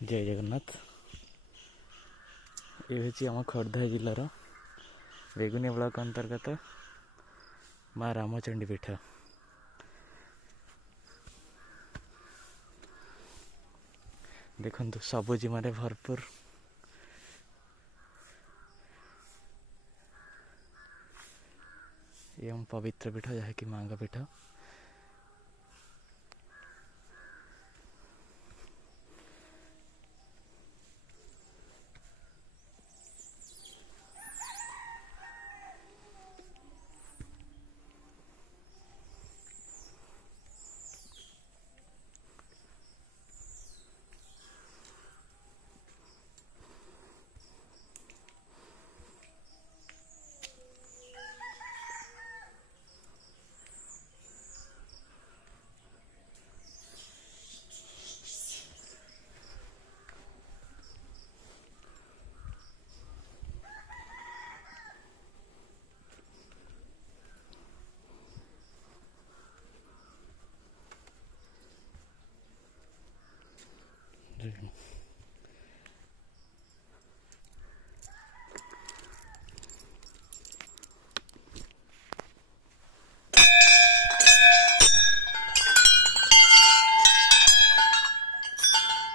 जय जगन्नाथ। ये हूँ आम खोर्धा जिलार बेगुनिया ब्लॉक अंतर्गत माँ रामचंडी पीठ। देखु सबुजिमा भरपूर ये पवित्र पीठ जहाँकि माँ का पीठ। जी।